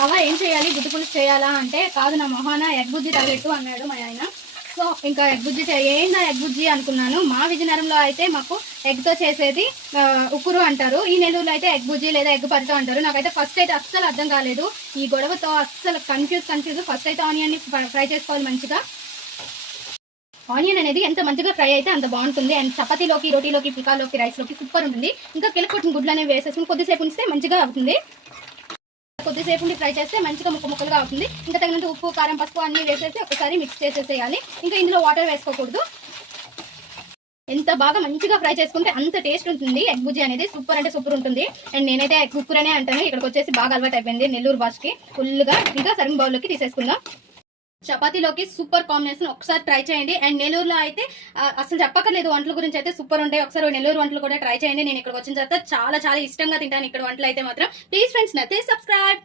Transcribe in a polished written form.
బావా ఏం చేయాలి, గుడ్డు పులుసు చేయాలా అంటే, కాదు నా మొహాన ఎగ్ బుజ్జి తగలెట్టు అన్నాడు మా ఆయన. సో ఇంకా ఎగ్ బుజ్జి ఏందా ఎగ్ బుజ్జి అనుకున్నాను. మా విజయనగరంలో అయితే మాకు ఎగ్తో చేసేది ఉక్కురు అంటారు. ఈ నెల్లూరులో అయితే ఎగ్ బుజ్జి లేదా ఎగ్ పరితో అంటారు. నాకైతే ఫస్ట్ అయితే అస్సలు అర్థం కాలేదు. ఈ గొడవతో అస్సలు కన్ఫ్యూజ్. ఫస్ట్ అయితే ఆనియన్ని ఫ్రై చేసుకోవాలి మంచిగా. ఆనియన్ అనేది ఎంత మంచిగా ఫ్రై అయితే అంత బాగుంటుంది. అండ్ చపాతీలోకి, రోటీలోకి, పుల్కాలోకి, రైస్లోకి సూపర్ ఉంటుంది. ఇంకా కిలకొట్టిన గుడ్లు అనేవి వేసేసుకుని కొద్దిసేపు ఉంచితే మంచిగా అవుతుంది. కొద్దిసేపు ఉండి ఫ్రై చేస్తే మంచిగా ముక్కలుగా అవుతుంది. ఇంకా తగినంత ఉప్పు, కారం, పసుపు అన్నీ వేసేసి ఒకసారి మిక్స్ చేసేసేయాలి. ఇంకా ఇందులో వాటర్ వేసుకోకూడదు. ఎంత బాగా మంచిగా ఫ్రై చేసుకుంటే అంత టేస్ట్ ఉంటుంది. ఎగ్ బుజ్జి అనేది సూపర్ అంటే సూపర్ ఉంటుంది. అండ్ నేనైతే ఎగ్ కుక్కర్ అనే అంటాను. ఇక్కడికి వచ్చేసి బాగా అలవాటు అయిపోయింది నెల్లూరు భాషకి ఫుల్గా. ఇంకా సర్వింగ్ బౌల్లోకి తీసేసుకుందాం. చపాతీలోకి సూపర్ కాంబినేషన్, ఒకసారి ట్రై చేయండి. అండ్ నెల్లూరులో అయితే అసలు చెప్పక్కర్లేదు, వంటల గురించి అయితే సూపర్ ఉంటాయి. ఒకసారి నెల్లూరు వంటలు కూడా ట్రై చేయండి. నేను ఇక్కడికి వచ్చిన తర్వాత చాలా చాలా ఇష్టంగా తింటాను ఇక్కడ వంటలు అయితే మాత్రం. ప్లీజ్ ఫ్రెండ్స్ నచ్చితే సబ్స్క్రైబ్.